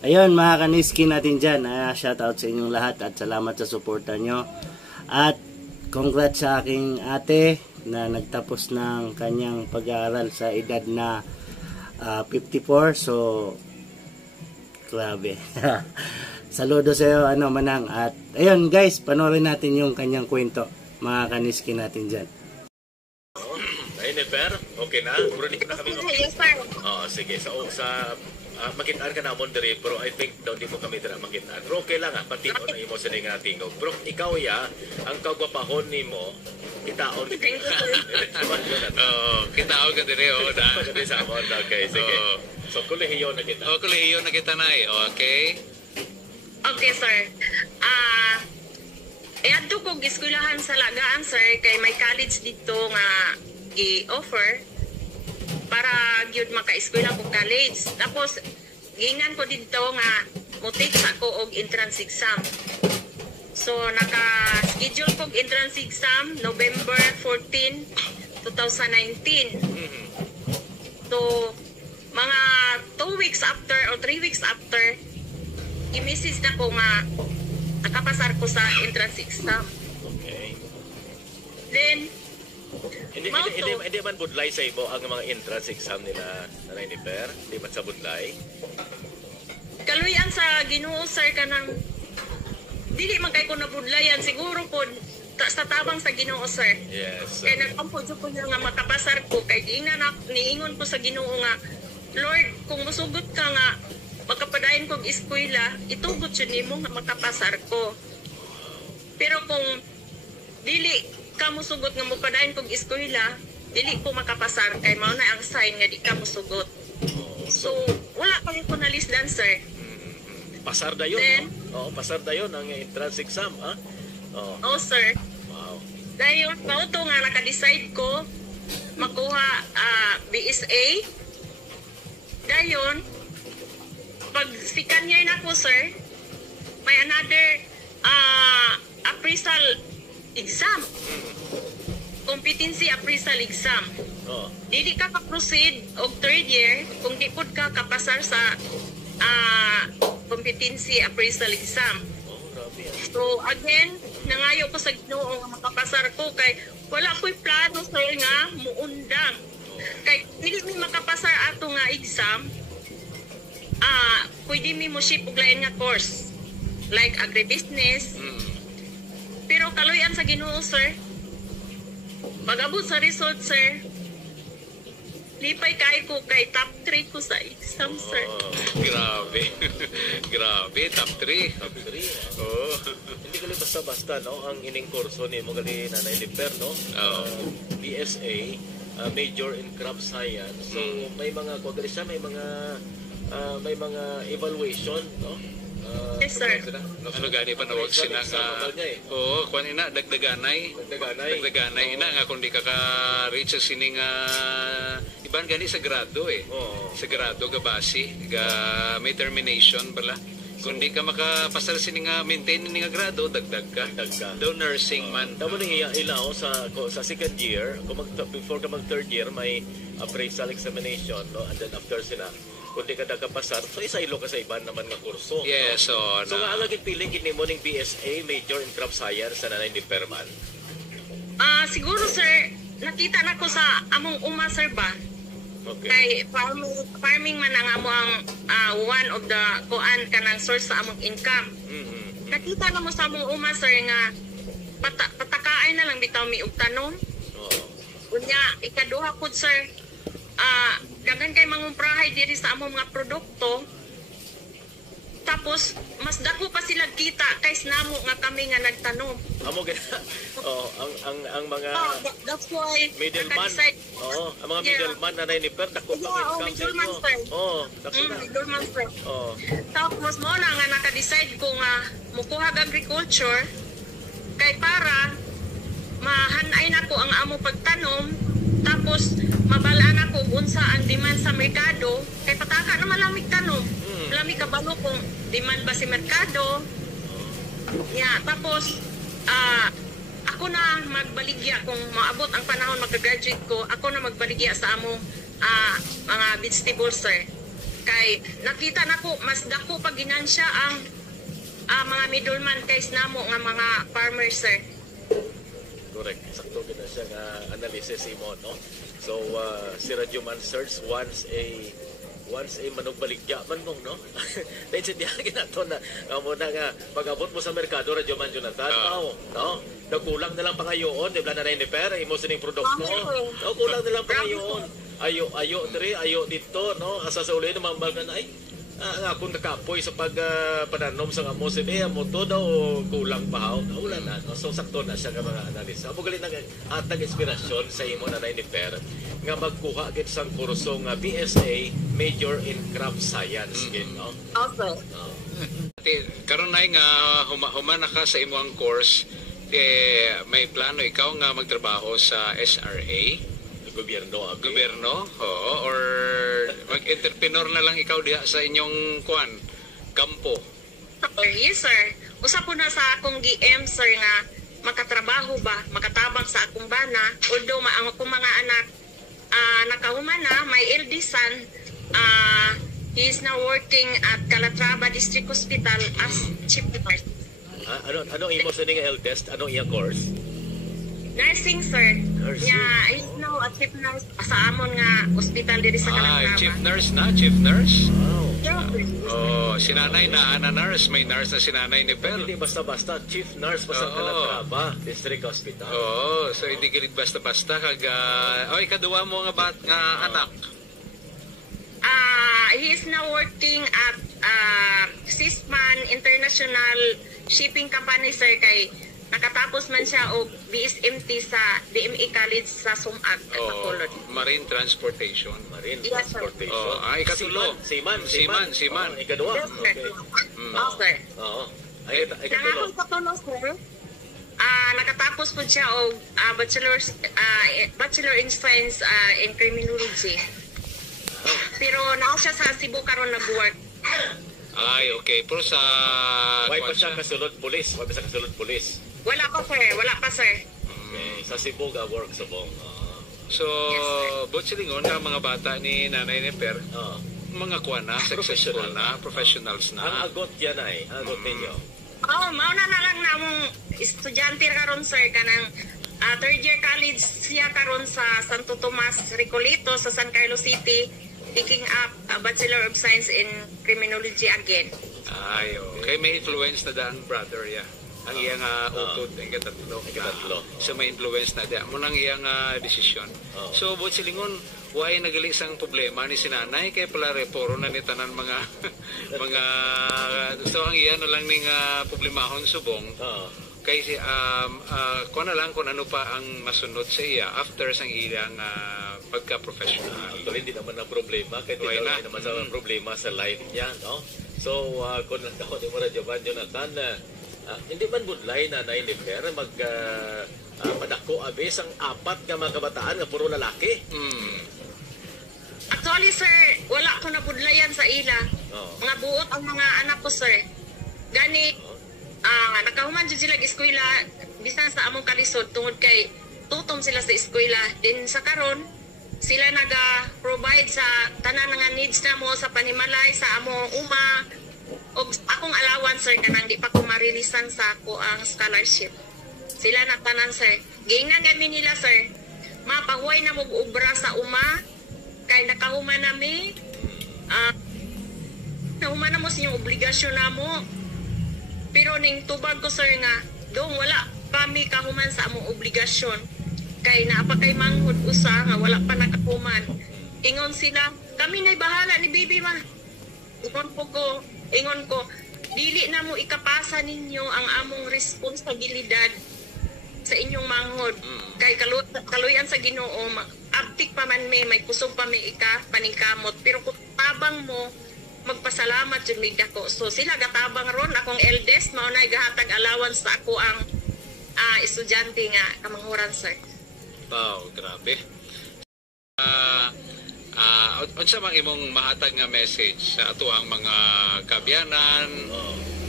Ayun mga kaniski natin dyan, shoutout sa inyong lahat at salamat sa suporta nyo. At congrats sa aking ate na nagtapos ng kanyang pag-aaral sa edad na 54. So, grabe. Saludo sa iyo, Manang. At ayun guys, panoorin natin yung kanyang kwento, mga kaniski natin dyan. Jennifer, okay na? Puro na kami. Yes, sir. Sige. Sa makitaan ka na mo diri, pero I think daw di mo kami dira makitaan. Pero okay lang pati na imo sa nga tingog. Pero ikaw ang kagwapahon nimo, kitaon ni kitaon ka diri Pagkati sa amon, okay, sige. So kolehiyo na kita. Kolehiyo na kita na okay? Okay, sir. Adto ko giskwelahan sa Lagaan, sir, kay may college dito nga i-offer para gyud maka-eskwela ko college. Tapos gingan ko dito nga mutik sa ko og entrance exam. So naka-schedule ko entrance exam November 14, 2019. So mga 2 weeks after or 3 weeks after, i-message na ko nga nakapasar ko sa entrance exam. Okay. Then Hindi man budlay sa imo ang mga entrance exam nila na Jennifer? Hindi man sa budlay? Kaluyan sa Ginoo, sir, kanang dili man kay ko nabudlayan siguro po sa tabang sa Ginoo, sir. Yes. Kaya nagpampod ko nga makapasar ko kay niingon ko sa Ginoo nga, Lord, kung musugot ka nga magkapadayon kong eskwela, itugot yun nimo nga makapasar ko. Pero kung dili ka musugot nga mupadayon kong eskwela, dili ko makapasar kay mao na ang sign nga di ka musugot. So wala pa rin ko nalisdan, sir. Pasar dayon, no? Pasar dayon ang entrance exam, ha? Oh, sir. Wow. Dayon mao to nga naka-decide ko makuha BSA. Dayon pag second year na ko, sir, may another appraisal exam. Competency appraisal exam. Dili ka ka-proceed og third year kung di pud ka kapasar sa competency appraisal exam. So again, nangayo ko sa Ginoo nga makapasar ko kay wala ko'y plano, sir, nga muundang. Kay dili mi makapasar ato nga exam, pwede mi mo ship og lain nga course like agribusiness. Pero kaluyan sa Ginoo, sir, pag-abot sa result, sir, lipay kay ko kay top 3 ko sa exam, sir. Grabe. Grabe, top 3. Top 3. Hindi gali basta-basta, no? Ang ining kurso ni mo gali Nanay Jennifer, no? BSA, major in crop science. So may mga may mga evaluation, no? Yes, sir. Ano gani pa nawag sina ka? Oo, kuan ina dagdaganay ina nga kundi ka reach sa sining iban gani sa grado sa grado ga base ga may termination bala. Kundi ka makapasar sining maintain ni nga grado dagdag ka. Do nursing man. Tamo ning ilaw sa second year, before ka mag third year may appraisal examination, no? And then after sila kundi ka nagkapasar, so isa-ilo ka sa iban naman nga kurso. Yes, no? So nga agad piling kini mo ning BSA, Major in Crop Science, na Nanay Jennifer man? Siguro, sir, nakita na ko sa among uma, sir, ba? Okay. Kay farming man ang among one of the kuan kanang source sa among income. Nakita na mo sa among uma, sir, nga patakaay na lang bitaw mi og tanom. Unya, ikaduha ko, sir, dagan kay mangumprahay diri sa among mga produkto. Tapos mas dako pa sila kita kaysa namo nga kami nga nagtanom. Amo ang mga that's why middleman. Ang mga middleman na Jennifer dako pa income sa inyo. Middleman, sir. Tapos mo na nga naka-decide ko nga mukuha og agriculture kay para mahanay na ko ang amo pagtanom. Tapos mabalaan ako unsa ang demand sa merkado kay pataka na malamig tanom. Malamig kabalo kung demand ba si merkado. Tapos ako na magbaligya kung maabot ang panahon magka-graduate ko, ako na magbaligya sa among mga vegetables, sir. Kay nakita nako mas dako pa ginansya ang mga middleman kaysa namo nga mga farmers, sir. Correct. Sakto gina siya nga analysis imo, no? So si Radyo Man Search once a manugbaligya man mong, no? Naintindihan ginato na mo na nga pag-abot mo sa merkado, Radyo Man Jonathan, no? Nagkulang na lang pangayoon, di ba na ni Per, imo sining produkto. No, kulang na lang pangayoon. Ayo diri, ayo dito, no? Asa sa ulo na mambal na ay nga kung nakapoy sa pananom sa amo si mo to daw kulang pa wala na, no? So sakto na siya nga mga analis. Amo gali nang atag inspirasyon sa imo na ni Per nga magkuha gid sang kurso nga BSA Major in Crop Science gid, no? Okay. Karon na nga humana ka sa imong course, may plano ikaw nga magtrabaho sa SRA? Gobyerno, oo, or mag-entrepreneur na lang ikaw diha sa inyong kampo. Yes, sir. Usa po na sa akong GM, sir, nga makatrabaho ba, makatabang sa akong bana. Although ang akong mga anak nakahuman na, my eldest son, he is now working at Calatrava District Hospital as chief nurse. Ano imo sa nga eldest? Ano iyang course? Nursing, sir. Nursing. Yeah, he's now a chief nurse sa amon nga hospital diri sa Calatrava. Chief nurse. Wow. Oh, si nanay na nurse, may nurse na si nanay ni Per. Hindi basta-basta, chief nurse pa sa Calatrava District Hospital. Oo, so hindi gilig basta-basta kag ikaduwa mo nga anak. He is now working at Sisman International Shipping Company, sir, kay nakatapos man siya og BSMT sa DME College sa Sumag at Bacolod. Marine Transportation. Yes, sir. Ikatulo. Seaman. Ikaduwa. Yes, sir. Okay. Oo. Nangakong patulo, sir. Nakatapos po siya og Bachelor in Science in Criminology. Pero naa siya sa Cebu karon nag-work. Ay, okay. Pero sa... Why pa siya kasulod pulis? Wala pa, sir. Okay. Sa Cebu ga work sa Bong. So, Butchilingon nga mga bata ni nanay ni Per, mga successful na, professionals na. Ang agot yan ay, agot ninyo. Mauna na lang namong estudyante karon, sir, kanang third year college siya karon sa Santo Tomas Recoleta sa San Carlos City, taking up a Bachelor of Science in Criminology again. Ay, okay. May influence na daan, brother, ang iyang utod, ang katatlo. So may influence na diya. Munang iyang desisyon. So, Butchilingon, why nagali sang problema ni sinanay kay pala reporo na ni tanan mga so ang iyan na lang ning problemahon subong. Kay kuha na lang kung ano pa ang masunod sa iya after sang iyang pagka-professional. Actually, hindi naman ang problema kaya hindi naman sa problema sa life niya, no? So, kung nagkakot mo Radyo Man Jonathan, hindi man budlay na nailifer madako abis ang apat nga mga kabataan nga puro lalaki. Actually, sir, wala ko na budlayan sa ila. Mga buot ang mga anak ko, sir. Gani, nakahuman dyan sila eskwela bisan sa among kalisod tungod kay tutom sila sa eskwela. Din sa karon sila naga-provide sa tanan nga needs na mo sa panimalay sa among uma o akong allowance, sir, kanang di pa ko marilisan sa ako ang scholarship. Sila na tanan, sir. Gingan kami nila, sir. Mapahuay na mo ubra sa uma kay nakahuman nami nahuman na mo sa inyong obligasyon na mo. Pero ning tubag ko, sir, nga dong wala kami kahuman sa among obligasyon kay naapa kay manghud usa nga wala pa nakahuman. Ingon sila, kami na'y bahala ni baby ma. Ingon ko, dili na mo ikapasa ninyo ang among responsibilidad sa inyong manghod. Kay kaluyan sa Ginoo, abtik pa man may kusog pa may paningkamot. Pero kung tabang mo, magpasalamat yun may dako. So sila gatabang ron, akong eldest, maunay gahatag allowance sa ako ang estudyante nga kamanghuran, sir. Wow, grabe. Unsa mang imong mahatag nga message sa ato ang mga kabyanan,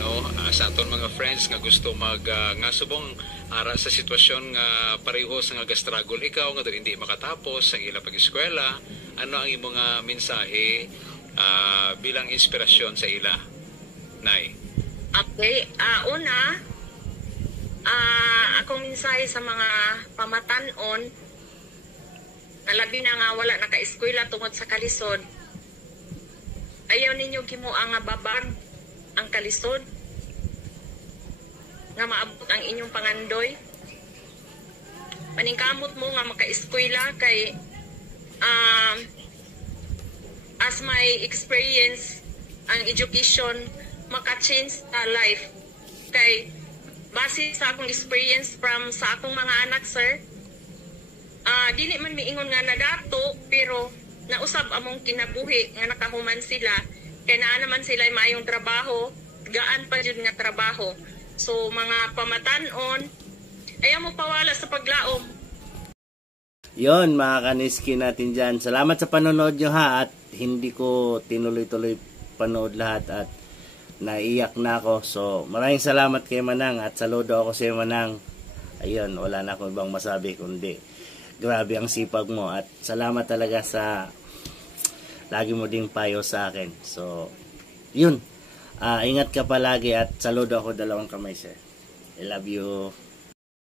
no, sa aton mga friends nga gusto nga subong ara sa sitwasyon nga pareho sa nga struggle ikaw nga hindi makatapos ang ilang pag-eskwela, ano ang imong mensahe bilang inspirasyon sa ila, Nay? Okay, una, akong mensahe sa mga pamatanon, labi na nga wala naka-eskwela tungod sa kalisod. Ayaw ninyo gimuang nga babag ang kalisod, nga maabot ang inyong pangandoy. Paningkamot mo nga maka-eskwela kay as my experience, ang education maka-change life. Kay base sa akong experience from sa akong mga anak, sir, dili man miingon nga nadato, pero nausab among kinabuhi nga nakahuman sila, kaya naa naman sila mayong trabaho, gaan pa jud nga trabaho. So mga pamatanon, ayaw mo pawala sa paglaom. Yon, mga kaniski natin dyan. Salamat sa panonood nyo ha, at hindi ko tinuloy-tuloy panood lahat at naiyak na ako. So maraming salamat kay Manang at saludo ako sa Manang. Ayun, wala na akong ibang masabi kundi grabe ang sipag mo at salamat talaga sa lagi mo ding payo sa akin. So yun, ingat ka palagi at saludo ako dalawang kamay, sir. I love you.